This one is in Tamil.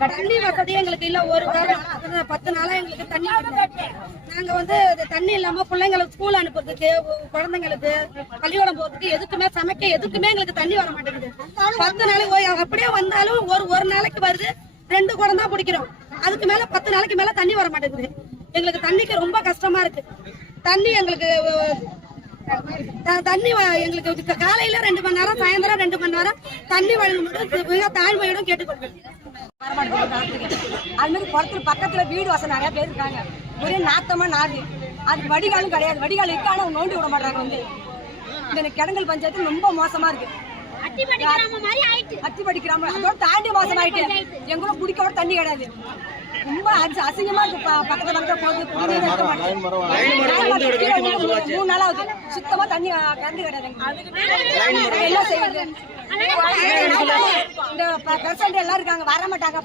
தண்ணி வசதி எங்களுக்கு இல்ல. ஒரு வாரம் பத்து நாளா எங்களுக்கு தண்ணி நாங்க வந்து தண்ணி இல்லாம பிள்ளைங்களுக்கு ஸ்கூல் அனுப்புறதுக்கு குழந்தைங்களுக்கு பள்ளிக்கூடம் போறதுக்கு எதுக்குமே சமைக்க எதுக்குமே எங்களுக்கு தண்ணி வர மாட்டேங்குது. பத்து நாளைக்கு அப்படியே வந்தாலும் ஒரு ஒரு நாளைக்கு வருது. ரெண்டு குடம் தான் பிடிக்கிறோம். அதுக்கு மேல பத்து நாளைக்கு மேல தண்ணி வர மாட்டேங்குது. எங்களுக்கு தண்ணிக்கு ரொம்ப கஷ்டமா இருக்கு. தண்ணி எங்களுக்கு த- தண்ணி வ- எங்களுக்கு காலையில ரெண்டு மணி நேரம் சாயந்தரம் ரெண்டு மணி நேரம் தண்ணி வழங்க வழங்கணும் மிக கேட்டுக்கொள்கிறேன் அது மாதிரி குளத்துல பக்கத்துல வீடு வசதி நிறைய பேர் இருக்காங்க. ஒரே நாத்தமா நாடு அதுக்கு வடிகாலும் கிடையாது. வடிகால் இருக்கு ஆனா அவங்க நோண்டி விட மாட்டாங்க வந்து. இந்த கிடங்கல் பஞ்சாயத்து ரொம்ப மோசமா இருக்கு. அத்திப்படி கிராமம் அதோட தாண்டி மோசம் ஆயிட்டு. எங்களும் குடிக்க கூட தண்ணி கிடையாது. ரொம்ப அசி- அசிங்கமா இருக்கு. பக்கத்துல பக்கத்துல போகுது. மூணு நாள் ஆகுது. சுத்தமா தண்ணி கரண்ட் கிடையாது. என்ன செய்யுது. பெர்சன்ட் எல்லாம் இருக்காங்க வர மாட்டாங்க